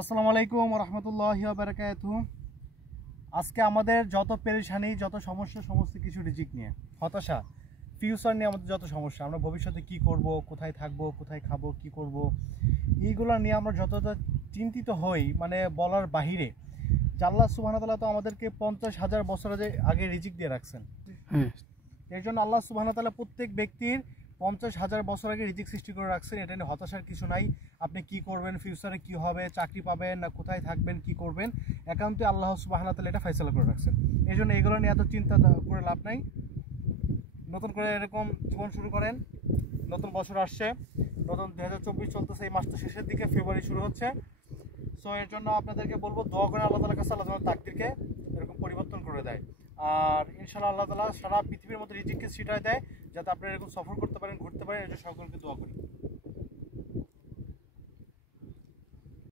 আসসালামু আলাইকুম রহমতুল্লাহি ওয়া বারাকাতুহু। আজকে আমাদের যত পেরেশানি, যত সমস্যা, সমস্ত কিছু রিজিক নিয়ে, হতাশা, ফিউচার নিয়ে আমাদের যত সমস্যা, আমরা ভবিষ্যতে কি করব, কোথায় থাকবো, কোথায় খাবো, কি করব, এইগুলো নিয়ে আমরা যতটা চিন্তিত হই মানে বলার বাহিরে। আল্লাহ সুবহানাহু ওয়া তাআলা তো আমাদেরকে 50,000 বছর আগে রিজিক দিয়ে রাখছেন। এর জন্য আল্লাহ সুবহানাহু ওয়া তাআলা প্রত্যেক ব্যক্তির 50,000 বছর আগে রিজিক সৃষ্টি করে রাখছেন। এটা নিয়ে হতাশার কিছু নাই। আপনি কি করবেন, ফিউচারে কি হবে, চাকরি পাবেন না কোথায় থাকবেন, কি করবেন, একান্তই আল্লাহ সুবহানাহু ওয়া তাআলা এটা ফয়সালা করে রাখছেন। এই জন্য এগুলো নিয়ে এত চিন্তা করে লাভ নাই। নতুন করে এরকম জীবন শুরু করেন। নতুন বছর আসছে, নতুন 2024 চলতেছে, এই মাসটা শেষের দিকে, ফেব্রুয়ারি শুরু হচ্ছে। সো এর জন্য আপনাদেরকে বলবো দোয়া করেন আল্লাহ তাআলার কাছে, আল্লাহ তাআলা তাকদীরকে এরকম পরিবর্তন করে দেয়। আর ইনশাআল্লাহ আল্লাহ তাআলা সারা পৃথিবীর মধ্যে রিজিককে ছিটায় দেয়, যাতে আপনারা এরকম সফর করতে পারেন, ঘুরতে পারেন। এর জন্য সকলকে দোয়া করি।